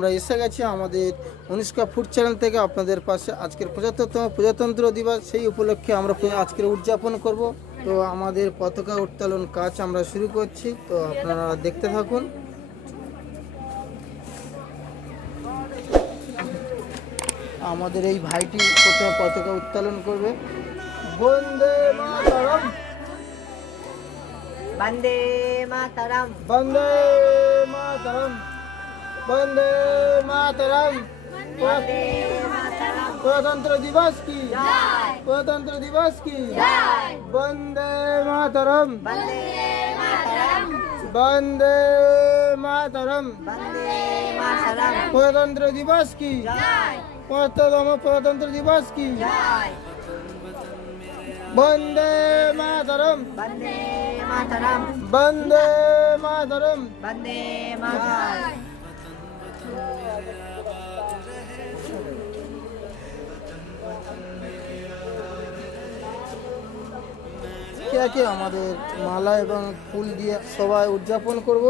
আমরা এসে গেছি আমাদের অনুষ্কা ফুড চ্যানেল থেকে আপনাদের পাশে। আজকের ৭৫তম প্রজাতন্ত্র দিবস, সেই উপলক্ষে আমরা আজকের উদযাপন করব। তো আমাদের পতাকা উত্তোলন কাজ আমরা শুরু করছি, তো আপনারা দেখতে থাকুন। আমাদের এই ভাইটি প্রথমে পতাকা উত্তোলন করবে। বন্দে মাতরম, বন্দে মাতরম, বন্দে মাতরম, বন্দে মাতরম। বন্দে মাতরম। প্রজাতন্ত্র দিবস কি জয়, প্রজাতন্ত্র দিবস কি জয়। বন্দে মাতরম, বন্দে মাতরম, বন্দে মাতরম। বন্দে মাতরম। প্রজাতন্ত্র দিবস কি জয়, ৭৫তম প্রজাতন্ত্র দিবস কি জয়। বন্দে মাতরম, বন্দে মাতরম, বন্দে মাতরম। বন্দে মাতরম। কে কে আমাদের মালা এবং ফুল দিয়ে সবাই উদযাপন করব।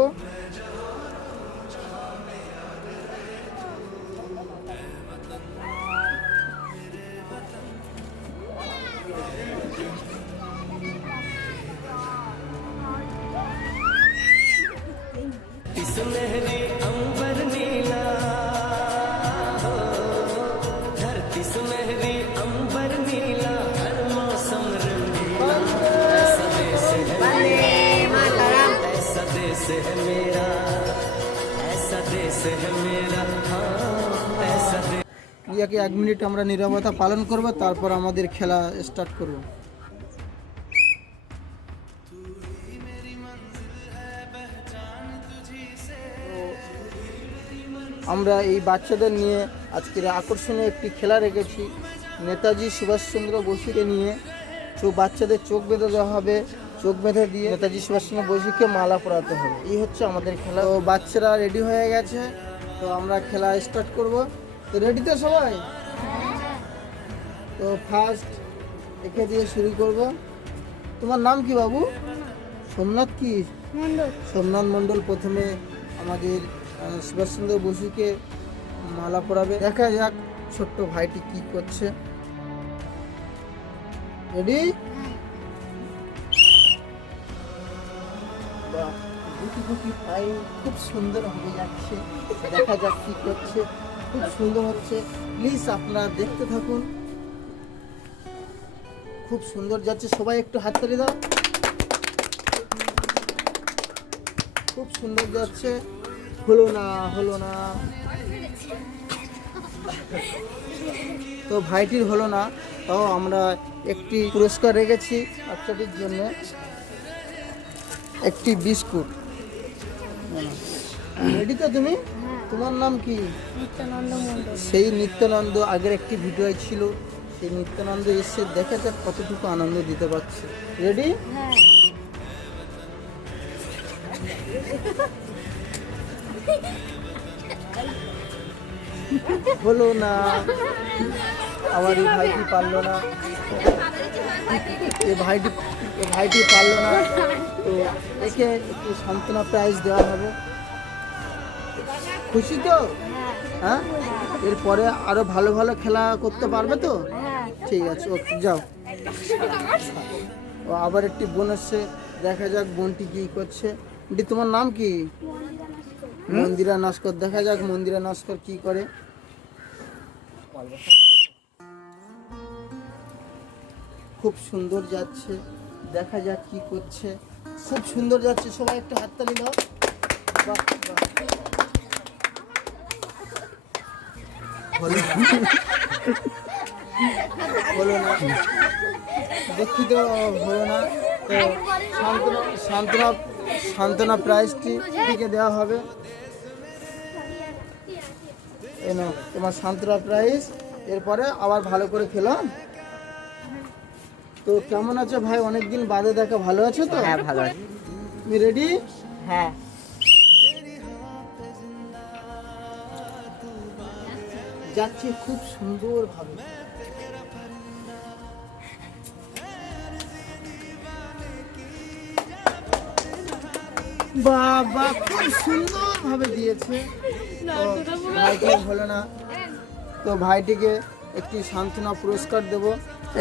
सुनहरे अंबर नीला हो, धरती सुनहरी अंबर नीला, हर मौसम रंगीला। ऐसा देश है বন্দে মাতরম। ऐसा देश है मेरा, ऐसा देश है मेरा, हाँ ऐसा देश। ইয়াকে 1 মিনিট আমরা নীরবতা পালন করব, তারপর আমাদের খেলা স্টার্ট করব। আমরা এই বাচ্চাদের নিয়ে আজকের আকর্ষণীয় একটি খেলা রেখেছি। নেতাজি সুভাষচন্দ্র বসুকে নিয়ে বাচ্চাদের চোখ বেঁধে দেওয়া হবে। চোখ বেঁধে দিয়ে নেতাজি সুভাষচন্দ্র বসুকে মালা পরাতে হবে। এই হচ্ছে আমাদের খেলা। তো বাচ্চারা রেডি হয়ে গেছে, তো আমরা খেলা স্টার্ট করব। তো রেডি তো সবাই? তো ফার্স্ট একে দিয়ে শুরু করব। তোমার নাম কি বাবু? সোমনাথ কি মণ্ডল? সোমনাথ মণ্ডল প্রথমে আমাদের সুভাষচন্দ্র বসুকে মালা পরাবে। দেখা যাক ছোট্ট ভাইটি কি করছে। রেডি? বাহ, গুটি গুটি ভাই খুব সুন্দর হয়ে যাচ্ছে। দেখা যাক কি করছে, খুব সুন্দর হচ্ছে। প্লিজ আপনারা দেখতে থাকুন, খুব সুন্দর যাচ্ছে। সবাই একটু হাততালি দাও। খুব সুন্দর যাচ্ছে। হলো না, হলো না। তো ভাইটির হলো না, তাও আমরা একটি পুরস্কার রেখেছি বাচ্চাটির জন্য, একটি বিস্কুট। রেডি তো তুমি? তোমার নাম কি? নিত্যানন্দ মণ্ডল। সেই নিত্যানন্দ আগের একটি ভিডিও ছিল, সেই নিত্যানন্দ এসে দেখা যাক কতটুকু আনন্দ দিতে পারছে। রেডি? হ্যাঁ। হলো না, আমার এই ভাইটি পারলো না। এই ভাইটি পারলো না, তো একে একটু সান্ত্বনা প্রাইজ দেওয়া হবে। খুশি তো? হ্যাঁ, এরপরে আরো ভালো ভালো খেলা করতে পারবে তো? ঠিক আছে, ওকে যাও। ও আবার একটি বোন এসছে, দেখা যাক বোনটি কি করছে। তোমার নাম কি? মন্দিরা নস্কর। দেখা যাক মন্দিরা নস্কর কি করে। খুব সুন্দর যাচ্ছে, দেখা যাক কি করছে। খুব সুন্দর যাচ্ছে, সবাই একটু হাততালি দাও। বাহ, বাহ। হলো না, দুঃখিত, হলো না। তো সান্ত্বনা প্রাইজটি দিকে দেওয়া হবে। এই নাও তোমার সান্ত্বনা প্রাইজ। এরপরে আবার ভালো করে খেলাম। তো কেমন আছো ভাই? অনেকদিন বাদে দেখা, ভালো আছো তো? হ্যাঁ, ভালো আছি। তুমি রেডি? হ্যাঁ। যাচ্ছে খুব সুন্দর ভাবে। বাবা খুব সুন্দর ভাবে দিয়েছে। ভাইটি হলো না, তো ভাইটিকে একটি সান্ত্বনা পুরস্কার দেবো।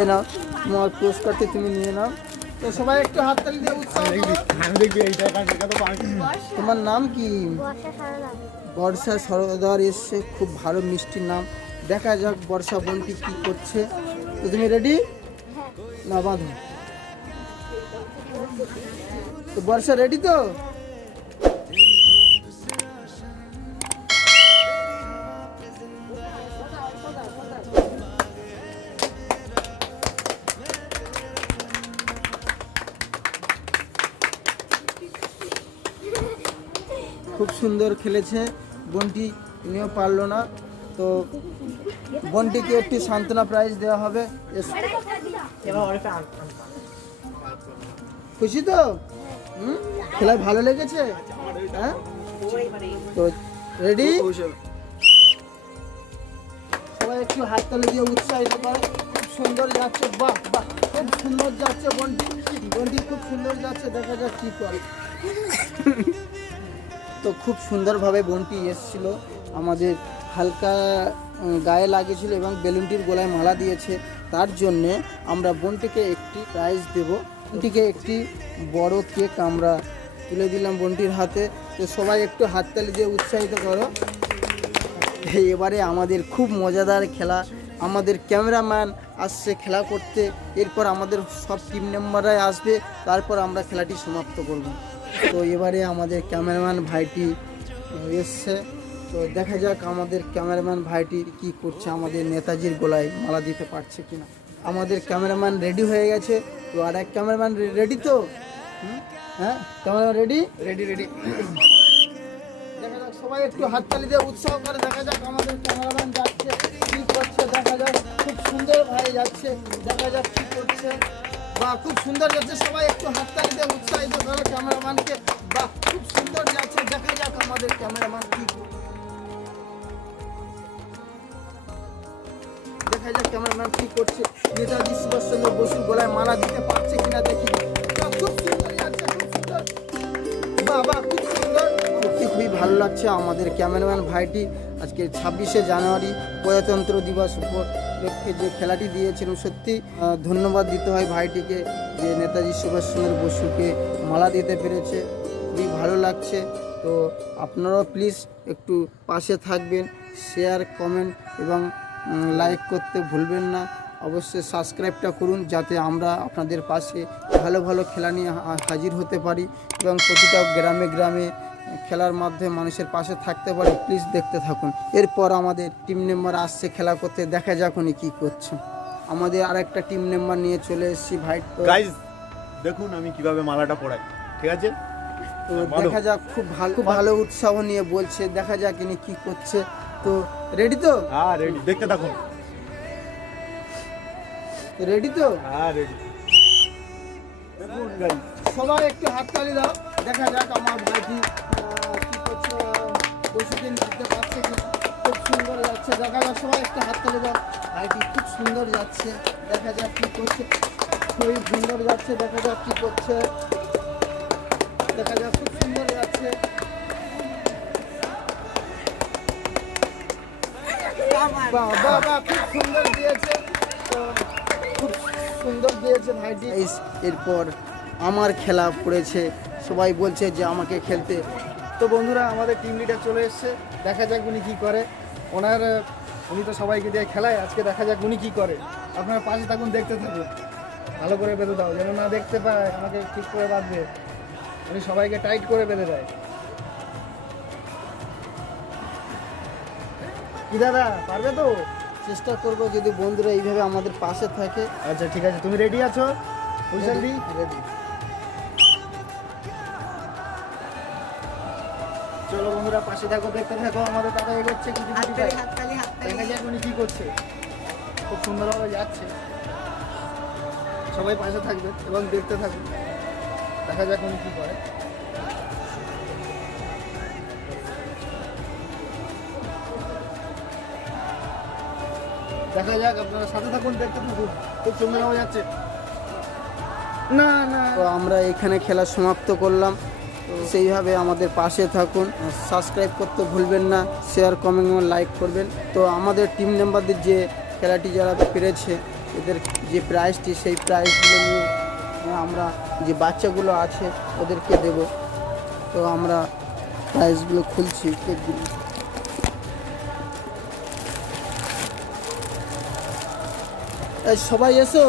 এই নাও তোমার পুরস্কারটি তুমি নিয়ে নাও। তো সবাই একটু হাততালি দিয়ে উৎসাহ করো। তোমার নাম কি? বর্ষা সরদার এসছে, খুব ভালো মিষ্টি নাম। দেখা যাক বর্ষা বোনটি কি করছে। তো তুমি রেডি না? বাঁধো। তো বর্ষা রেডি তো? খুব সুন্দর খেলেছে বোনটি, তুমিও পারলো না। তো বোনটিকে একটি সান্ত্বনা প্রাইজ দেওয়া হবে। খুশি তো? খেলা ভালো লেগেছে? হ্যাঁ, তো রেডি? সবাই একটু হাততালি দিয়ে উৎসাহিত করে। খুব সুন্দর যাচ্ছে, বাহ বাহ, খুব সুন্দর যাচ্ছে বোনটি, বোনটি খুব সুন্দর যাচ্ছে। দেখা যাক কি করে। তো খুব সুন্দরভাবে বোনটি এসেছিল, আমাদের হালকা গায়ে লাগিয়েছিল এবং বেলুনটির গলায় মালা দিয়েছে। তার জন্যে আমরা বোনটিকে একটি প্রাইজ দেব। বোনটিকে একটি বড় কেক আমরা তুলে দিলাম বোনটির হাতে। তো সবাই একটু হাততালি দিয়ে উৎসাহিত করো। এবারে আমাদের খুব মজাদার খেলা, আমাদের ক্যামেরাম্যান আসছে খেলা করতে, এরপর আমাদের সব টিম মেম্বাররাই আসবে, তারপর আমরা খেলাটি সমাপ্ত করব। তো এবারে আমাদের ক্যামেরাম্যান ভাইটি এসছে, তো দেখা যাক আমাদের ক্যামেরাম্যান ভাইটি কি করছে, আমাদের নেতাজির গলায় মালা দিতে পারছে কিনা। আমাদের ক্যামেরাম্যান রেডি হয়ে গেছে। তো আর এক ক্যামেরাম্যান রেডি তো? হ্যাঁ, ক্যামেরাম্যান রেডি? Ready ready. দেখা যাক, সবাই একটু হাততালি দিয়ে উৎসাহ করে। দেখা যাক আমাদের ক্যামেরাম্যান যাচ্ছে, কি করছে দেখা যাক। খুব সুন্দর ভাই যাচ্ছে, দেখা যাক কি করছে। বাহ, খুব সুন্দর যাচ্ছে। সবাই একটু হাততালি দিয়ে উৎসাহিত করো ক্যামেরাম্যানকে। বাহ, খুব সুন্দর যাচ্ছে। দেখা যাক আমাদের ক্যামেরাম্যান কি করছে। দেখা যাক ক্যামেরাম্যান কি করছে। নেতাজি সুভাষচন্দ্র বসুর গলায় মালা দিতে পারছে কিনা দেখি। বাহ, খুব সুন্দর যাচ্ছে, খুব সুন্দর। বাহ বাহ, খুব সুন্দর। সত্যি খুবই ভালো লাগছে আমাদের ক্যামেরাম্যান ভাইটি আজকে 26শে জানুয়ারি প্রজাতন্ত্র দিবস উপলক্ষে যে খেলাটি দিয়েছিলেন। সত্যি ধন্যবাদ দিতে হয় ভাইটিকে, যে নেতাজি সুভাষচন্দ্র বসুকে মালা দিতে পেরেছে। খুবই ভালো লাগছে। তো আপনারাও প্লিজ একটু পাশে থাকবেন, শেয়ার, কমেন্ট এবং লাইক করতে ভুলবেন না। অবশ্যই সাবস্ক্রাইবটা করুন, যাতে আমরা আপনাদের পাশে ভালো ভালো খেলা নিয়ে হাজির হতে পারি এবং প্রতিটা গ্রামে গ্রামে খেলার মাধ্যমে মানুষের পাশে থাকতে পারি। প্লিজ দেখতে থাকুন। এরপর আমাদের টিম মেম্বার আসছে খেলা করতে, দেখা যাক উনি কী করছে। আমাদের আরেকটা টিম মেম্বার নিয়ে চলে এসেছি ভাই। গাইস দেখুন আমি কিভাবে মালাটা পরাই, ঠিক আছে? তো দেখা যাক, খুব ভালো উৎসাহ নিয়ে বলছে। দেখা যাক ইনি কী করছে। তো রেডি তো? হ্যাঁ রেডি, দেখতে থাকুন। রেডি তো? হ্যাঁ রেডি। দেখুন গাইস, সবাই একটু হাততালি দাও। দেখা যাক আমার ভাইটি কি করছে, বসুকে দিতে পারছে কি। খুব সুন্দর যাচ্ছে, দেখা যাক। সবাই একটু হাততালি দাও। ভাইটি খুব সুন্দর যাচ্ছে, দেখা যাক কি করছে। খুবই সুন্দর যাচ্ছে, দেখা যাক কি করছে। দেখা যাক, খুব সুন্দর যাচ্ছে। বাহ বাহ বাহ, খুব সুন্দর দিয়েছে। তো খুব সুন্দর দিয়েছে ভাইটি। এরপর আমার খেলা পড়েছে, সবাই বলছে যে আমাকে খেলতে। তো বন্ধুরা, আমাদের টিম লিডার চলে এসছে। দেখা যাক উনি কী করে। উনি তো সবাইকে দিয়ে খেলায়, আজকে দেখা যাক উনি কী করে। আপনারা পাশে থাকুন, দেখতে থাকুন। ভালো করে বেঁধে দাও, যেন না দেখতে পায় আমাকে ঠিক করে বাঁধবে। উনি সবাইকে টাইট করে বেঁধে দেয়। কি দাদা, পারবে তো? চেষ্টা করবো যদি বন্ধুরা এইভাবে আমাদের পাশে থাকে। আচ্ছা ঠিক আছে, তুমি রেডি আছো? Whistle ready. চলো বন্ধুরা, পাশে থাকো, দেখতে থাকো। আমাদের দাদা এগোচ্ছে কিছু কিছু। হাততালি হাততালি হাততালি। দেখা যাক উনি কী করছে। খুব সুন্দরভাবে যাচ্ছে। সবাই পাশে থাকবে এবং দেখতে থাকবে। দেখা যাক উনি কী করে। দেখা যাক, আপনারা সাথে থাকুন, দেখতে থাকুন। খুব সুন্দরভাবে যাচ্ছে। না না, তো আমরা এখানে খেলা সমাপ্ত করলাম। তো সেইভাবে আমাদের পাশে থাকুন, সাবস্ক্রাইব করতে ভুলবেন না, শেয়ার কমেন্ট এবং লাইক করবেন। তো আমাদের টিম মেম্বারদের যে খেলাটি যারা পেরেছে এদের যে প্রাইজটি সেই প্রাইজগুলো নিয়ে আমরা যে বাচ্চাগুলো আছে ওদেরকে দেব। তো আমরা প্রাইজগুলো খুলছি কেকগুলো। সবাই এসো।